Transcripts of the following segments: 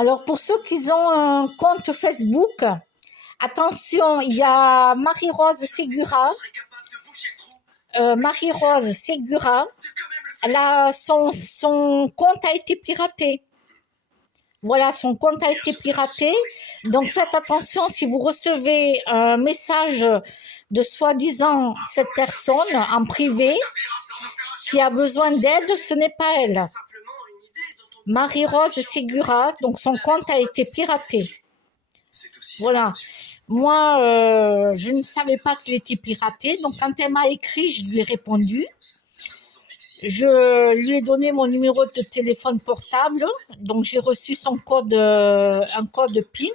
Alors, pour ceux qui ont un compte Facebook, attention, il y a Marie-Rose Segura. Marie-Rose Segura, son compte a été piraté. Voilà, son compte a été piraté. Donc, faites attention si vous recevez un message de soi-disant cette personne en privé qui a besoin d'aide, ce n'est pas elle. Marie-Rose Segura, donc son compte a été piraté. Voilà. Moi, je ne savais pas qu'il était piraté, donc quand elle m'a écrit, je lui ai répondu. Je lui ai donné mon numéro de téléphone portable, donc j'ai reçu son code, un code PIN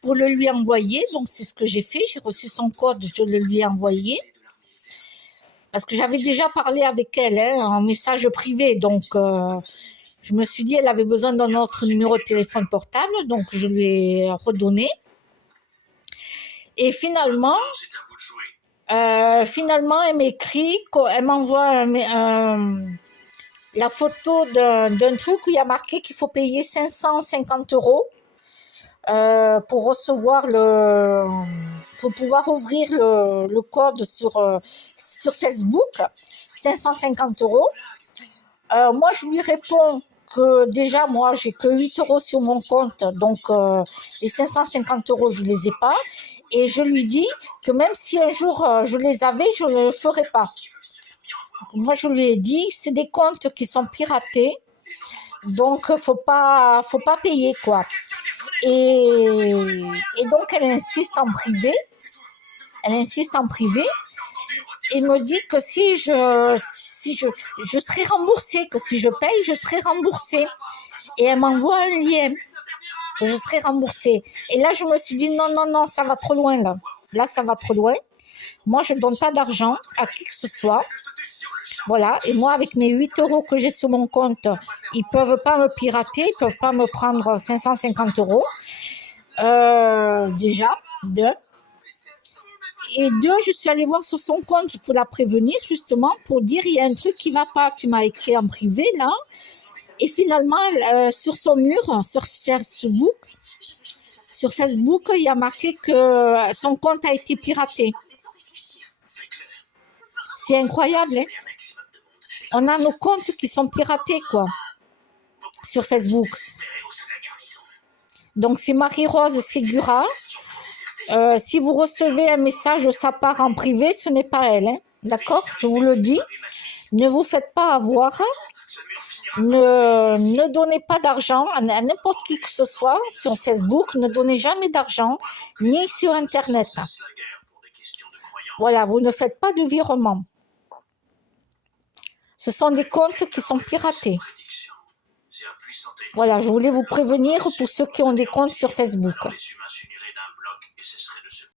pour le lui envoyer. Donc c'est ce que j'ai fait, j'ai reçu son code, je le lui ai envoyé. Parce que j'avais déjà parlé avec elle en message privé, donc je me suis dit elle avait besoin d'un autre numéro de téléphone portable, donc je lui ai redonné. Et finalement, elle m'écrit, elle m'envoie la photo d'un truc où il y a marqué qu'il faut payer 550 € pour recevoir pour pouvoir ouvrir le code sur Facebook, 550 €. Moi, je lui réponds que déjà, moi, j'ai que 8 € sur mon compte, donc les 550 €, je les ai pas. Et je lui dis que même si un jour je les avais, je ne le ferais pas. Moi, je lui ai dit, c'est des comptes qui sont piratés, donc faut pas payer, quoi. Et donc, elle insiste en privé. Et me dit que si je serai remboursée, que si je paye, je serai remboursée. Et elle m'envoie un lien que je serai remboursée. Et là, je me suis dit, non, ça va trop loin, là. Là, ça va trop loin. Moi, je ne donne pas d'argent à qui que ce soit. Voilà. Et moi, avec mes 8 € que j'ai sur mon compte, ils ne peuvent pas me pirater, ils ne peuvent pas me prendre 550 €. Déjà, deux. Et deux, je suis allée voir sur son compte pour la prévenir, justement, pour dire, il y a un truc qui ne va pas. Tu m'as écrit en privé, là. Et finalement, sur son mur, sur Facebook, il y a marqué que son compte a été piraté. C'est incroyable, hein? On a nos comptes qui sont piratés, quoi, sur Facebook. Donc, c'est Marie-Rose Segura. Si vous recevez un message de sa part en privé, ce n'est pas elle, hein? D'accord? Je vous le dis. Ne vous faites pas avoir. Ne donnez pas d'argent à n'importe qui que ce soit sur Facebook. Ne donnez jamais d'argent, ni sur Internet. Voilà, vous ne faites pas de virement. Ce sont des comptes qui sont piratés. Voilà, je voulais vous prévenir pour ceux qui ont des comptes sur Facebook.